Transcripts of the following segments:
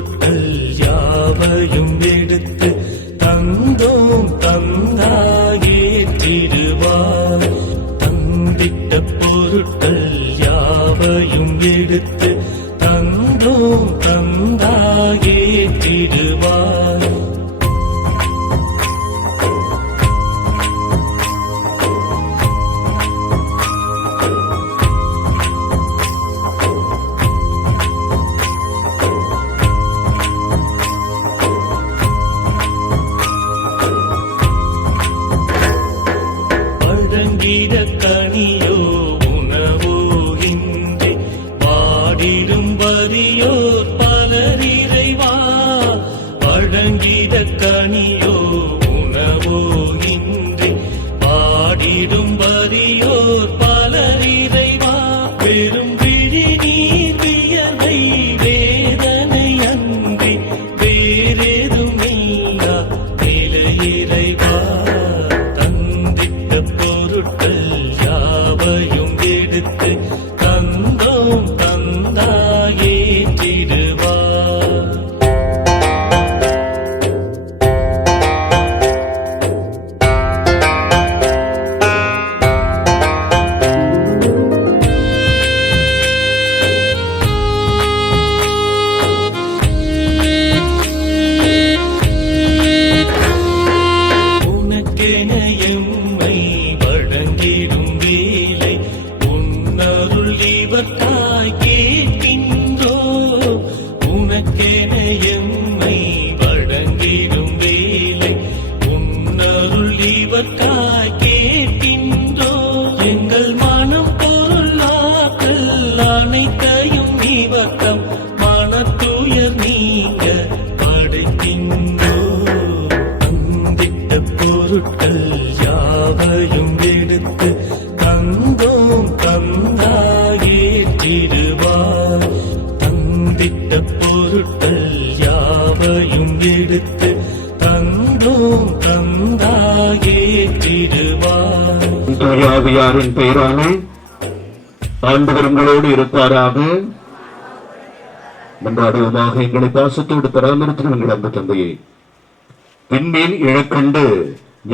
பொருட்கள் யாவையும் எடுத்து தந்தோம் தந்தாயேற்றிடுவார் தந்திட்ட பொருட்கள் யாவையும் எடுத்து தந்தோம் ಮನವೋ உன்னருள் கேட்கின்றோ உனக்கென எம்மை வழங்கிடும் வேலை. உன்னருள் இவர்காய் கேட்கின்றோ எங்கள் மனம் பொருளாக்கள் அனைத்தையும் இவக்கம் மனத்துயர் நீங்க படைக்கின்றோ. தந்திட்ட பொருட்கள் யாவையும் எடுத்து யாவையும் எடுத்து தந்தோம் தந்தாயேற்றிடுவார் ஆவியாரின் பெயராலே ஆண்டவர் உங்களோடு இருப்பாராக மன்றாடுவதாக எங்களை பாசத்தோடு பராமரித்து எங்கள் அன்பு தந்தையே. விண்மீன் இழக்கண்டு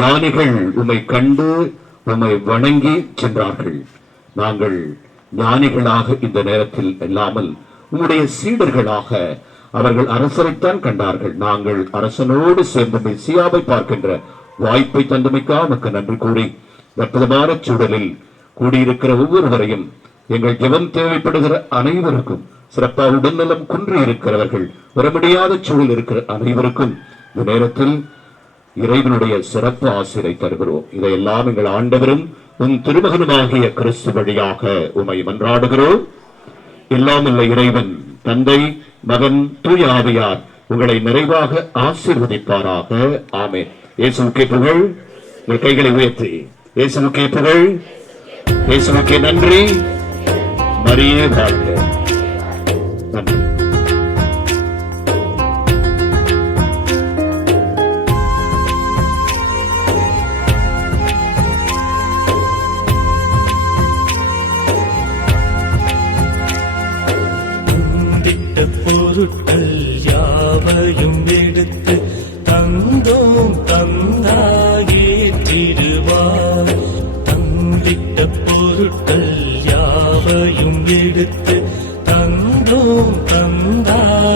ஞானிகள் உமை கண்டு உமை வணங்கி சென்றார்கள். நாங்கள் ஞானிகளாக இந்த நேரத்தில் இல்லாமல் உம்முடைய சீடர்களாக அவர்கள் அரசரைத்தான் கண்டார்கள். நாங்கள் அரசனோடு சேர்ந்து மெசியாவை பார்க்கின்ற வாய்ப்பை தந்தமைக்கா நமக்கு நன்றி கூறி அற்புதமான சூழலில் கூடியிருக்கிற ஒவ்வொருவரையும் எங்கள் ஜெபம் தேவைப்படுகிற அனைவருக்கும் சிறப்பாக உடல்நலம் குன்றி இருக்கிறவர்கள் வரமுடியாத சூழல் இருக்கிற அனைவருக்கும் இந்த நேரத்தில் இறைவனுடைய சிறப்பு ஆசிரை தருகிறோம். இதையெல்லாம் எங்கள் ஆண்டவரும் உன் திருமகனுமாகிய கிறிஸ்து வழியாக உமை மன்றாடுகிறோம். எல்லாம் உள்ள இறைவன் தந்தை மகன் தூய உங்களை நிறைவாக ஆசீர்வதிப்பாராக. ஆமே இயேசுவுக்கே புகழ். உங்கள் கைகளை உயர்த்தி. இயேசுவுக்கே புகழ். இயேசுவுக்கே நன்றி. மரியே வாழ்க. நன்றி. பொருட்கள் யாவையும் எடுத்து தந்தோம் தந்தாயேற்றிடுவார் தந்திட்ட பொருட்கள் யாவையும் எடுத்து தந்தோம் தந்தாயேற்றிடுவார்